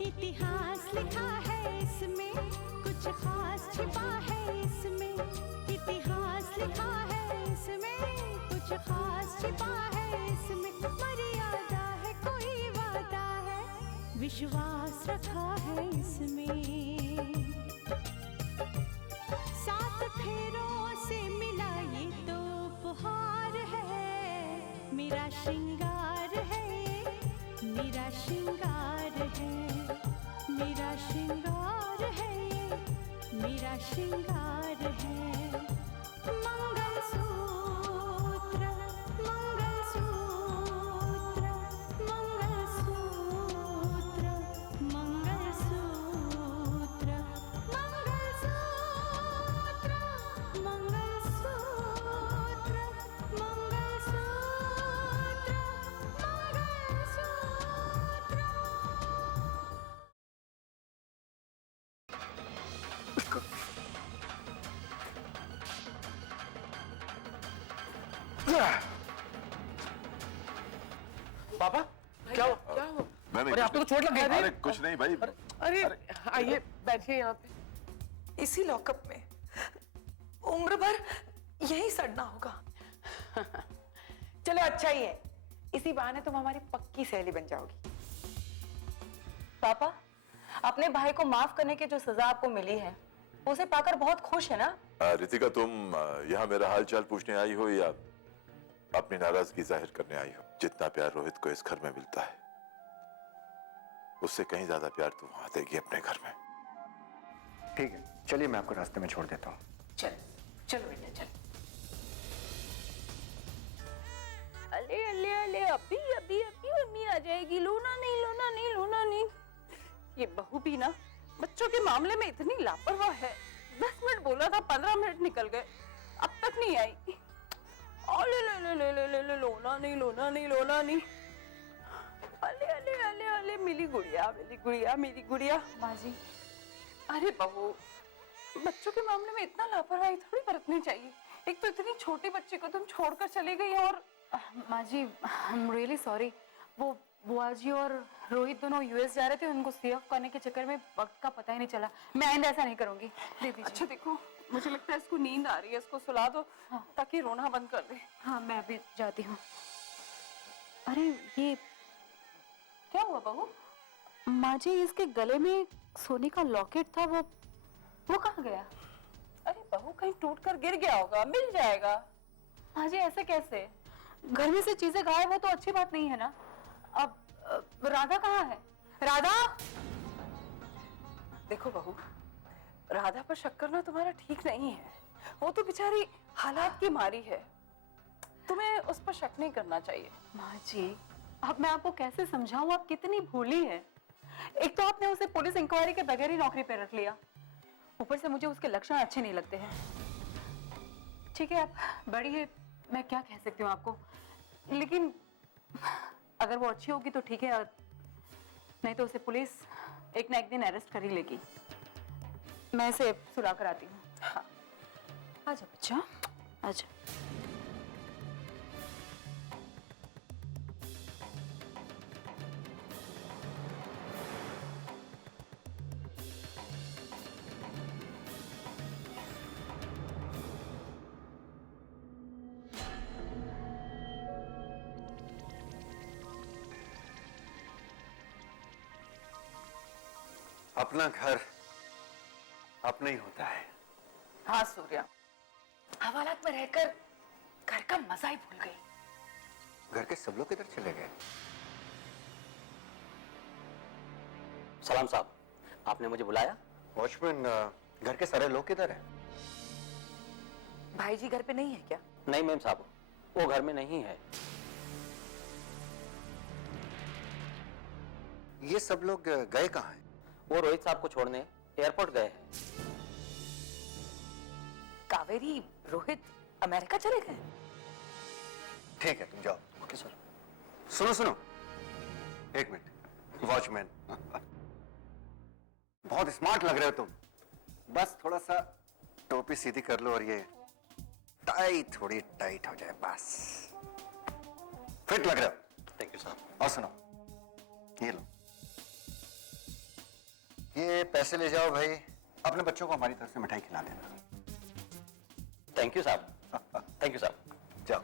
इतिहास लिखा है इसमें, कुछ खास छिपा है इसमें। इतिहास लिखा है इसमें, कुछ खास छिपा है इसमें। मर्यादा है, कोई वादा है, विश्वास रखा है इसमें। सात फेरों से मिला ये तो उपहार है, मेरा श्रृंगार है, मेरा श्रृंगार है, मेरा श्रृंगार है, मेरा श्रृंगार है। मंगलसूत्र, मंगलसूत्र, मंगलसूत्र, मंगलसूत्र, मंगलसूत्र, मंगलसूत्र, पापा क्या हो? क्या हो? अरे आपको तो चोट लग गई। अरे कुछ नहीं भाई। अरे आइए बैठिए यहाँ पे। इसी लॉकअप में उम्र भर यही सड़ना होगा। चलो अच्छा ही है, इसी बहाने तुम हमारी पक्की सहेली बन जाओगी। पापा, अपने भाई को माफ करने की जो सजा आपको मिली है उसे पाकर बहुत खुश है ना? रितिका, तुम यहाँ मेरा हाल चाल पूछने आई हो या अपनी नाराजगी जाहिर करने आई हो? जितना प्यार रोहित को इस घर में मिलता है उससे कहीं ज्यादा प्यार तुम वहां देगी अपने घर में। ठीक है, चलिए मैं आपको रास्ते में छोड़ देता हूँ। चल चलो बेटा चल। अले अले अले, अभी अभी अभी मम्मी आ जाएगी। लोना नहीं, लोना नहीं, लोना नहीं। ये बहू भी ना बच्चों के मामले में इतनी लापरवाह है। 10 मिनट बोला था, 15 मिनट निकल गए, अब तक नहीं आई। अले ले ले ले ले ले ले, लोना नहीं, लोना नहीं, लोना नहीं। अले अले अले अले, मिली गुड़िया, मिली गुड़िया, मेरी गुड़िया। माँ जी, अरे बहू, बच्चों के मामले में इतना लापरवाही थोड़ी बरतनी चाहिए। एक तो इतनी छोटी बच्ची को तुम छोड़कर चली गई और माँ जी, आई एम रियली सॉरी। वो बुआ जी और रोहित दोनों यूएस जा रहे थे, उनको सेव करने के चक्कर में वक्त का पता ही नहीं चला। मैं आइंदा ऐसा नहीं करूंगी। दे दीजिए। अच्छा देखो, मुझे लगता है इसको नींद आ रही है, इसको सुला दो ताकि रोना बंद कर दे। हाँ, मैं अभी जाती हूँ। अरे ये क्या हुआ बहू? माँ जी, इसके गले में सोने का लॉकेट था, वो कहाँ गया? अरे बहू, कहीं टूट कर गिर गया होगा, मिल जाएगा। माँ जी, ऐसे कैसे? घर में से चीजें गायब हो तो अच्छी बात नहीं है ना। अब राधा कहाँ है? राधा! देखो बहू, राधा पर शक करना तुम्हारा ठीक नहीं है। वो तो बेचारी हालात की मारी है, तुम्हें उस पर शक नहीं करना चाहिए। माँ जी, अब मैं आपको कैसे समझाऊं, आप कितनी भोली है। एक तो आपने उसे पुलिस इंक्वायरी के बगैर ही नौकरी पे रख लिया, ऊपर से मुझे उसके लक्षण अच्छे नहीं लगते हैं। ठीक है, आप बड़ी है, मैं क्या कह सकती हूँ आपको, लेकिन अगर वो अच्छी होगी तो ठीक है, नहीं तो उसे पुलिस एक ना एक दिन अरेस्ट कर ही लेगी। मैं इसे सुला कर आती हूँ। हाँ, आजा बच्चा, आजा। अपना घर अपना ही होता है। हाँ सूर्या, हवालात में रहकर घर का मजा ही भूल गई। घर के सब लोग किधर चले गए? सलाम साहब, आपने मुझे बुलाया? वॉचमैन, घर के सारे लोग किधर हैं? भाई जी घर पे नहीं है क्या? नहीं मैम साहब, वो घर में नहीं है। ये सब लोग गए कहाँ हैं? वो रोहित साहब को छोड़ने एयरपोर्ट गए हैं। कावेरी, रोहित अमेरिका चले गए? ठीक है, तुम जाओ। Okay sir. सुनो सुनो, एक मिनट। वॉचमैन, बहुत स्मार्ट लग रहे हो तुम। बस थोड़ा सा टोपी सीधी कर लो और ये टाई थोड़ी टाइट हो जाए, बस। फिट लग रहे हो। Thank you sir. और सुनो, ये लो, ये पैसे ले जाओ भाई, अपने बच्चों को हमारी तरफ से मिठाई खिला देना। थैंक यू साहब, थैंक यू साहब। जाओ।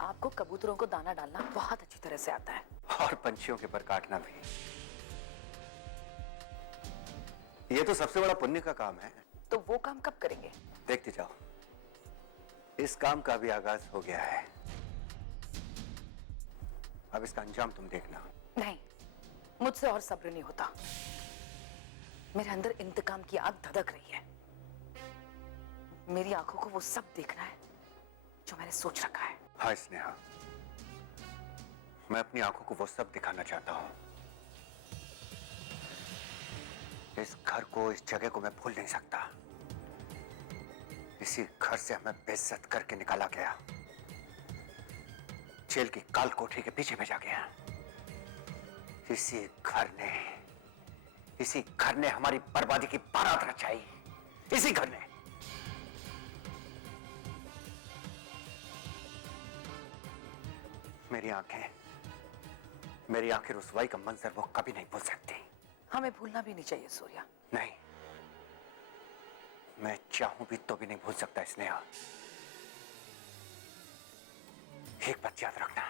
आपको कबूतरों को दाना डालना बहुत अच्छी तरह से आता है। और पंछियों के पर काटना भी। ये तो सबसे बड़ा पुण्य का काम है। तो वो काम कब करेंगे? देखते जाओ, इस काम का भी आगाज हो गया है। अब इसका अंजाम तुम देखना। नहीं, मुझसे और सब्र नहीं होता। मेरे अंदर इंतकाम की आग धधक रही है। मेरी आंखों को वो सब देखना है जो मैंने सोच रखा है। हाँ स्नेहा, मैं अपनी आंखों को वो सब दिखाना चाहता हूं। इस घर को, इस जगह को मैं भूल नहीं सकता। इसी घर से हमें बेइज्जत करके निकाला गया, जेल की काल कोठरी के पीछे भेजा गया। इसी घर ने हमारी बर्बादी की बारात रचाई। इसी घर ने। मेरी आंखें रुसवाई का मंजर वो कभी नहीं भूल सकती। हमें भूलना भी नहीं चाहिए सूर्या। नहीं, मैं चाहूं भी तो भी नहीं भूल सकता स्नेहा। एक बात याद रखना,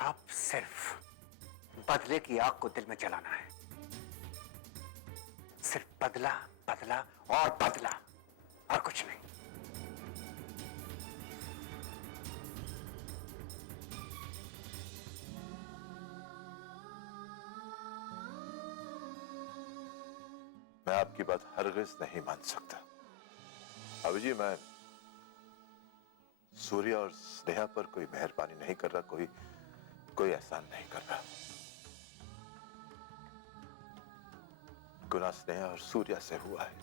आप सिर्फ बदले की आग को दिल में जलाना है। सिर्फ बदला, बदला और बदला, और कुछ नहीं। मैं आपकी बात हरगिज नहीं मान सकता। अभी जी, मैं सूर्या और स्नेहा पर कोई मेहरबानी नहीं कर रहा, कोई एहसान नहीं कर रहा। गुनाह स्नेहा और सूर्या से हुआ है।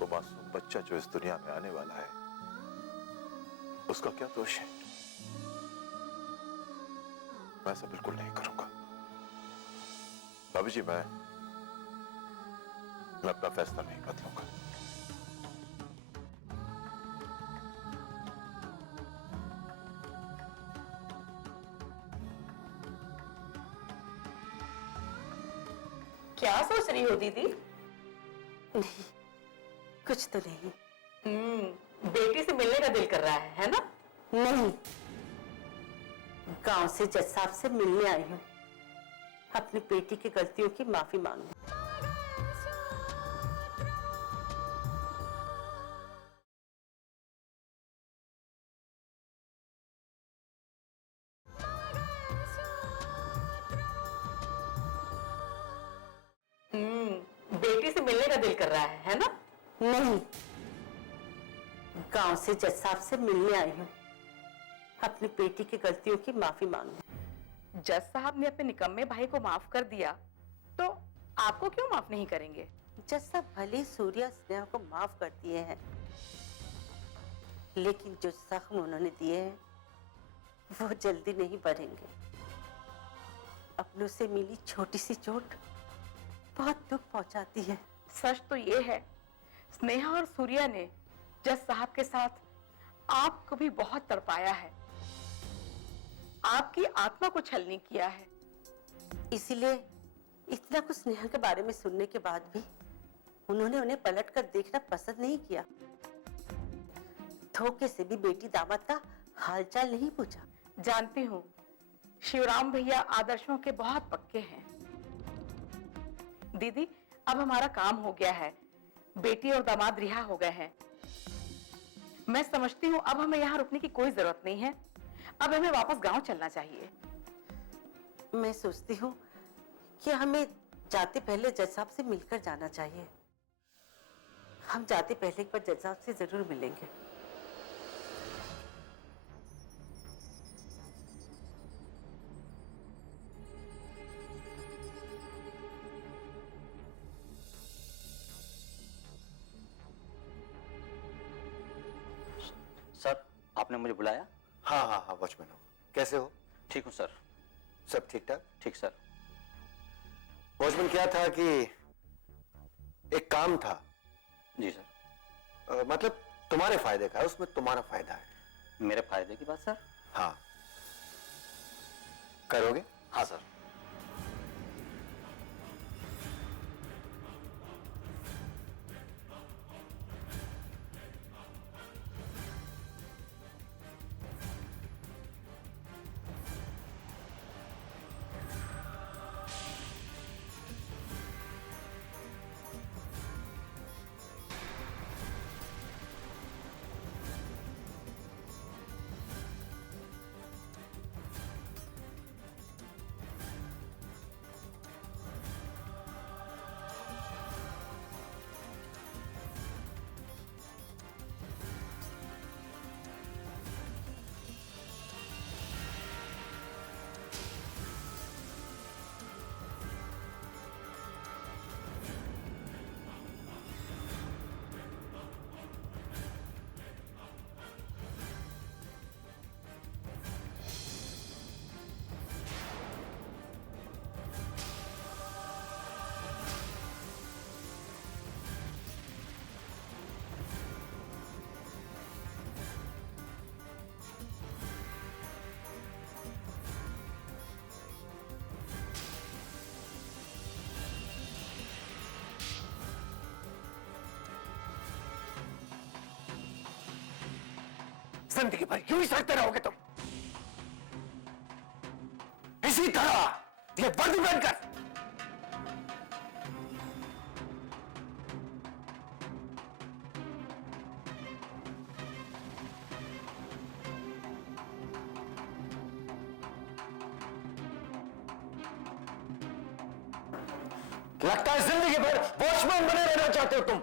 वो मासूम बच्चा जो इस दुनिया में आने वाला है, उसका क्या दोष है? मैं ऐसा बिल्कुल नहीं करूंगा। भाभी जी, मैं अपना फैसला नहीं बदलूंगा। क्या सोच रही हो दीदी? नहीं, कुछ तो नहीं। बेटी से मिलने का दिल कर रहा है ना? नहीं, गांव से जज साहब से मिलने आई हूँ, अपनी बेटी की गलतियों की माफी मांगने। बेटी से मिलने का दिल कर रहा है ना? नहीं, गांव से जज साहब से मिलने आई हूँ, अपनी बेटी की गलतियों की माफी मांगने। जज साहब ने अपने निकम्मे भाई को माफ कर दिया, तो आपको क्यों माफ नहीं करेंगे? जज साहब भले ही सूर्या स्नेहा को माफ कर दिए हैं, लेकिन जो जख्म उन्होंने दिए हैं वो जल्दी नहीं भरेंगे। अपनों से मिली छोटी सी चोट बहुत दुख पहुंचाती है। सच तो ये है, स्नेहा और सूर्या ने जज साहब के साथ आपको भी बहुत तड़पाया है, आपकी आत्मा को छलनी किया है। इसीलिए इतना कुछ स्नेहा के बारे में सुनने के बाद भी उन्होंने उन्हें पलट कर देखना पसंद नहीं किया। धोखे से भी बेटी दामाद का हालचाल नहीं पूछा। जानती हूँ, शिवराम भैया आदर्शों के बहुत पक्के हैं। दीदी, अब हमारा काम हो गया है, बेटी और दामाद रिहा हो गए हैं। मैं समझती हूँ अब हमें यहाँ रुकने की कोई जरूरत नहीं है। अब हमें वापस गांव चलना चाहिए। मैं सोचती हूँ कि हमें जाते पहले जज साहब से मिलकर जाना चाहिए। हम जाते पहले एक बार जज साहब से जरूर मिलेंगे। सर, आपने मुझे बुलाया? हाँ हाँ हाँ, वॉचमैन हो। कैसे हो? ठीक हूँ सर। सब ठीक ठाक? ठीक सर। वॉचमैन, क्या था कि एक काम था। जी सर। मतलब तुम्हारे फायदे का है, उसमें तुम्हारा फायदा है। मेरे फायदे की बात सर? हाँ, करोगे? हाँ सर। जिंदगी भर यूं ही सड़ते रहोगे तुम, इसी तरह ये वर्दी बनकर। लगता है जिंदगी भर वॉचमैन बने रहना चाहते हो तुम।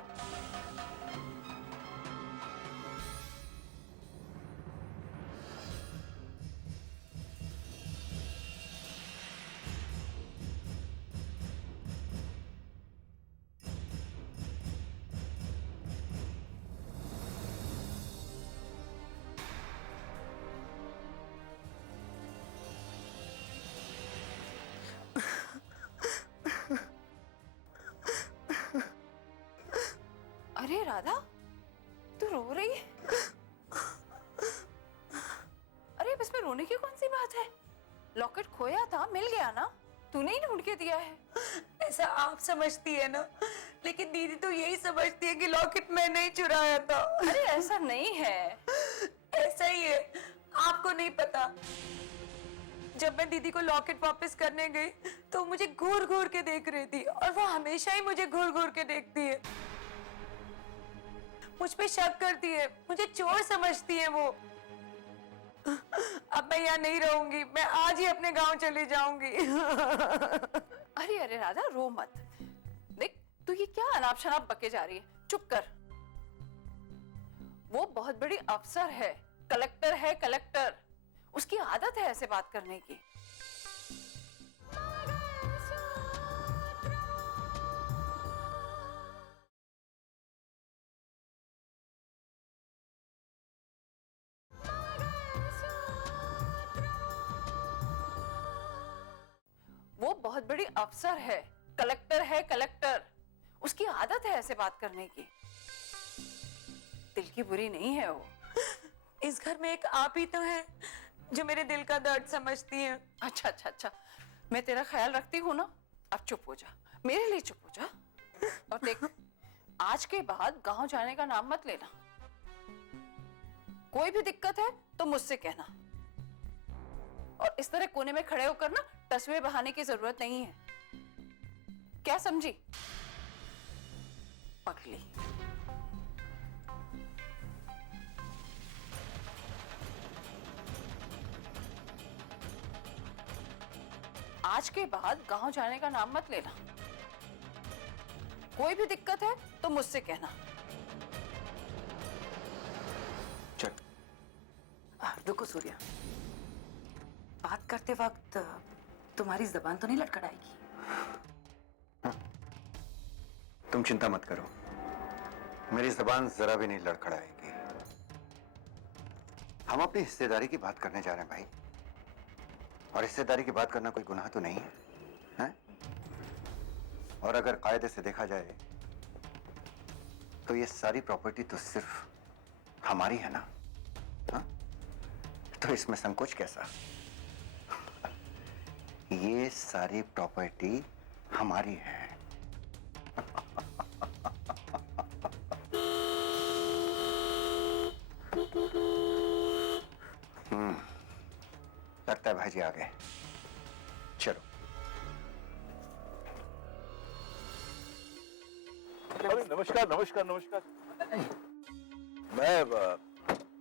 अरे राधा, तू रो रही है? अरे अब इसमें रोने की कौन सी बात है? लॉकेट खोया था, मिल गया ना, तूने ही ढूंढ के दिया है। ऐसा आप समझती है ना, लेकिन दीदी तो यही समझती है कि लॉकेट मैंने ही चुराया था। अरे ऐसा नहीं है। ऐसा ही है, आपको नहीं पता। जब मैं दीदी को लॉकेट वापस करने गई तो मुझे घूर घूर के देख रही थी, और वो हमेशा ही मुझे घूर घूर के देखती है, मुझ पे शक करती है, मुझे चोर समझती है वो। अब मैं यहाँ नहीं रहूंगी, मैं आज ही अपने गांव चली जाऊंगी। अरे अरे राधा, रो मत। देख, तू ये क्या अनाप शनाप बके जा रही है? चुप कर। वो बहुत बड़ी अफसर है, कलेक्टर है, कलेक्टर। उसकी आदत है ऐसे बात करने की। वो बहुत बड़ी अफसर है, कलेक्टर है, कलेक्टर। उसकी आदत है ऐसे बात करने की। दिल की बुरी नहीं है वो। इस घर में एक आप ही तो है जो मेरे दिल का दर्द समझती है। अच्छा अच्छा अच्छा, मैं तेरा ख्याल रखती हूँ ना। अब चुप हो जा, मेरे लिए चुप हो जा। और देख, आज के बाद गांव जाने का नाम मत लेना। कोई भी दिक्कत है तो मुझसे कहना। और इस तरह कोने में खड़े होकर ना तस्वीर बहाने की जरूरत नहीं है। क्या समझी? पगली। आज के बाद गांव जाने का नाम मत लेना। कोई भी दिक्कत है तो मुझसे कहना। चल। रुको सूर्या, बात करते वक्त तुम्हारी जबान तो नहीं लटखड़ाएगी? तुम चिंता मत करो, मेरी जबान जरा भी नहीं लड़खड़ाएगी। हम अपनी हिस्सेदारी की बात करने जा रहे हैं भाई, और हिस्सेदारी की बात करना कोई गुनाह तो नहीं है, हैं? और अगर कायदे से देखा जाए तो ये सारी प्रॉपर्टी तो सिर्फ हमारी है ना, हाँ? तो इसमें संकोच कैसा? ये सारी प्रॉपर्टी हमारी है। लगता है भाईजी आ गए। चलो। अरे नमस्कार नमस्कार नमस्कार।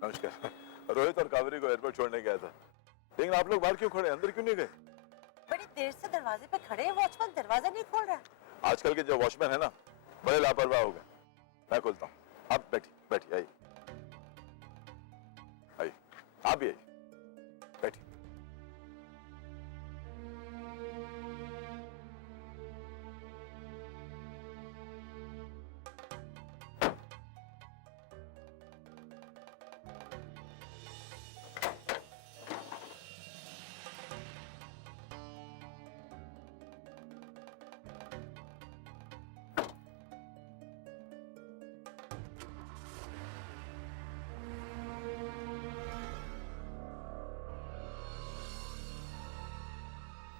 नमस्कार। रोहित और कावेरी को एयरपोर्ट छोड़ने गया था, लेकिन आप लोग बाहर क्यों खड़े, अंदर क्यों नहीं गए? बड़ी देर से दरवाजे पे खड़े हैं, वॉचमैन दरवाजा नहीं खोल रहा। आजकल के जो वॉचमैन है ना, बड़े लापरवाह हो गए। मैं खोलता हूँ, आप बैठिए बैठिए, आइए आइए, आप भी आइए, बैठिए।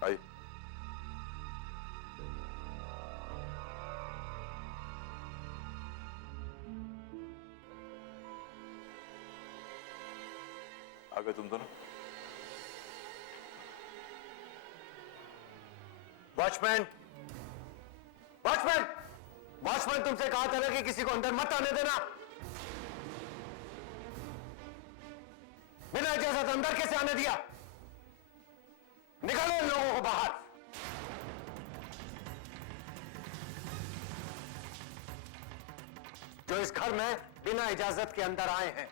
आइए। आ गए तुम दोनों? वॉचमैन, वॉचमैन, वॉचमैन तुमसे कहा था ना कि किसी को अंदर मत आने देना। बिना इजाजत अंदर कैसे आने दिया? निकालो इन लोगों को बाहर। जो इस घर में बिना इजाजत के अंदर आए हैं।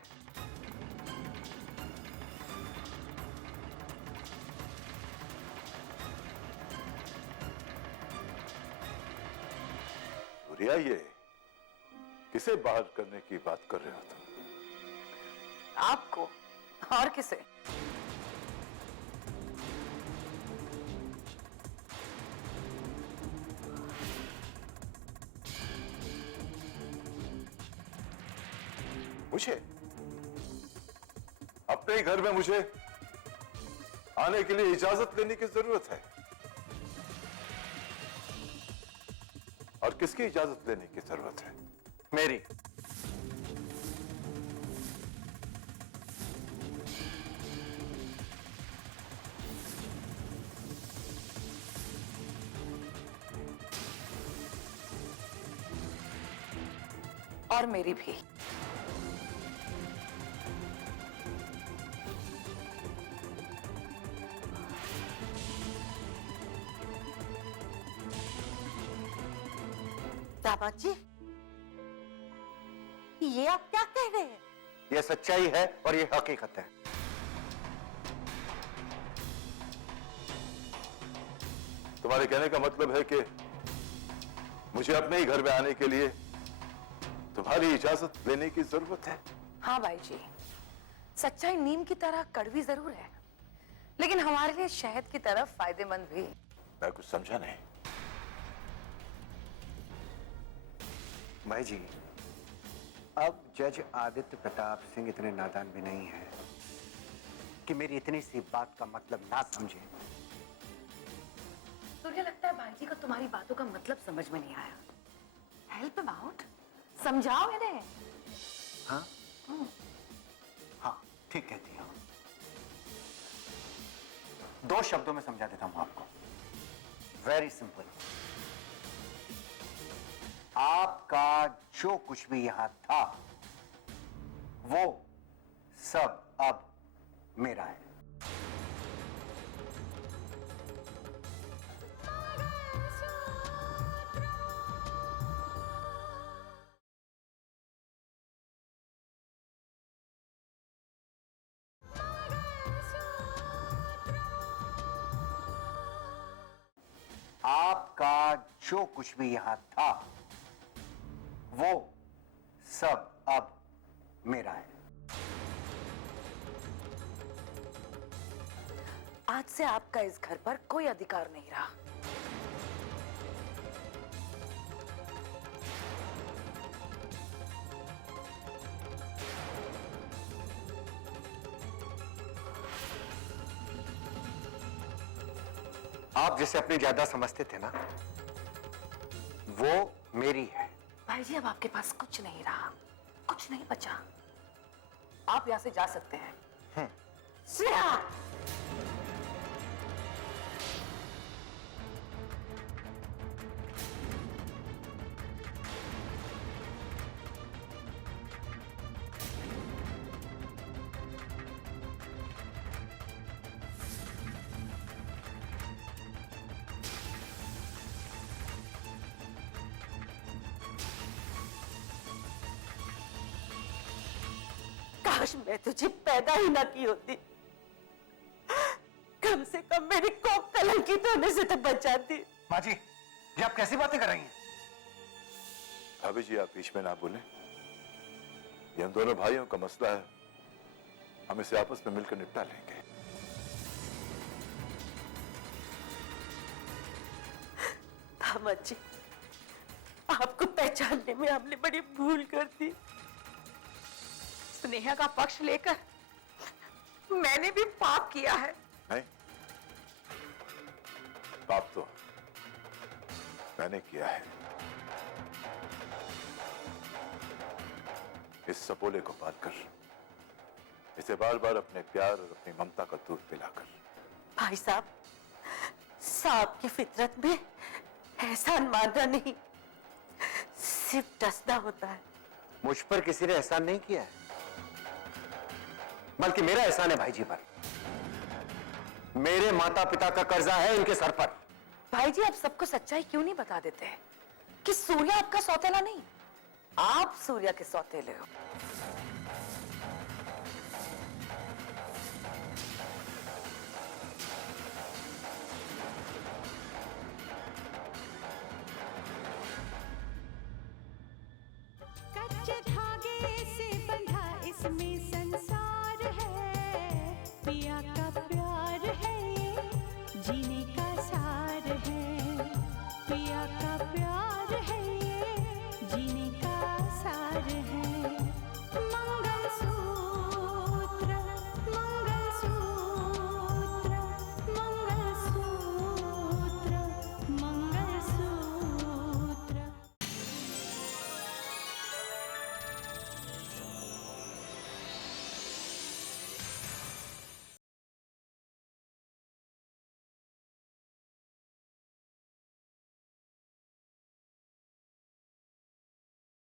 सूर्या, ये किसे बाहर करने की बात कर रहे हो तुम? आपको और किसे? मुझे अपने ही घर में मुझे आने के लिए इजाजत लेने की जरूरत है, और किसकी इजाजत लेने की जरूरत है? मेरी। और मेरी भी। दामाद जी, ये आप क्या कह रहे हैं? यह सच्चाई है और यह हकीकत है। तुम्हारे कहने का मतलब है कि मुझे अपने ही घर में आने के लिए तुम्हारी इजाजत लेने की जरूरत है? हाँ भाई जी, सच्चाई नीम की तरह कड़वी जरूर है, लेकिन हमारे लिए शहद की तरह फायदेमंद भी। मैं कुछ समझा नहीं। भाई जी, अब जज आदित्य प्रताप सिंह इतने नादान भी नहीं है कि मेरी इतनी सी बात का मतलब ना समझे। सूर्य, लगता है भाई जी को तुम्हारी बातों का मतलब समझ में नहीं आया। हेल्प हिम आउट, समझाओ इन्हें। हाँ हाँ, ठीक कहती हो। 2 शब्दों में समझा देता हूं आपको। Very simple. आपका जो कुछ भी यहां था वो सब अब मेरा है। आपका जो कुछ भी यहां था वो सब अब मेरा है। आज से आपका इस घर पर कोई अधिकार नहीं रहा। आप जिसे अपनी जायदाद समझते थे ना, वो मेरी है। भाई जी अब आपके पास कुछ नहीं रहा, कुछ नहीं बचा। आप यहां से जा सकते हैं। श्रेया! काश मैं तुझे पैदा ही ना की होती, कम से कम मेरी कोख कलंकित होने से तो बचाती। माँ जी, ये आप कैसी बातें कर रही हैं? भाभी जी आप बीच में ना बोलें, ये हम दोनों भाइयों का मसला है, हम इसे आपस में मिलकर निपटा लेंगे। दामाद जी, आपको पहचानने में हमने बड़ी भूल कर दी। स्नेहा का पक्ष लेकर मैंने भी पाप किया है। नहीं, पाप तो मैंने किया है। इस सपोले को पालकर, इसे बार बार अपने प्यार और अपनी ममता का दूध पिलाकर। भाई साहब, सांप की फितरत में एहसान मानना नहीं, सिर्फ डसना होता है। मुझ पर किसी ने एहसान नहीं किया है, बल्कि मेरा एहसान है भाई जी पर। मेरे माता पिता का कर्जा है इनके सर पर। भाई जी आप सबको सच्चाई क्यों नहीं बता देते कि सूर्या आपका सौतेला नहीं, आप सूर्या के सौतेले हो।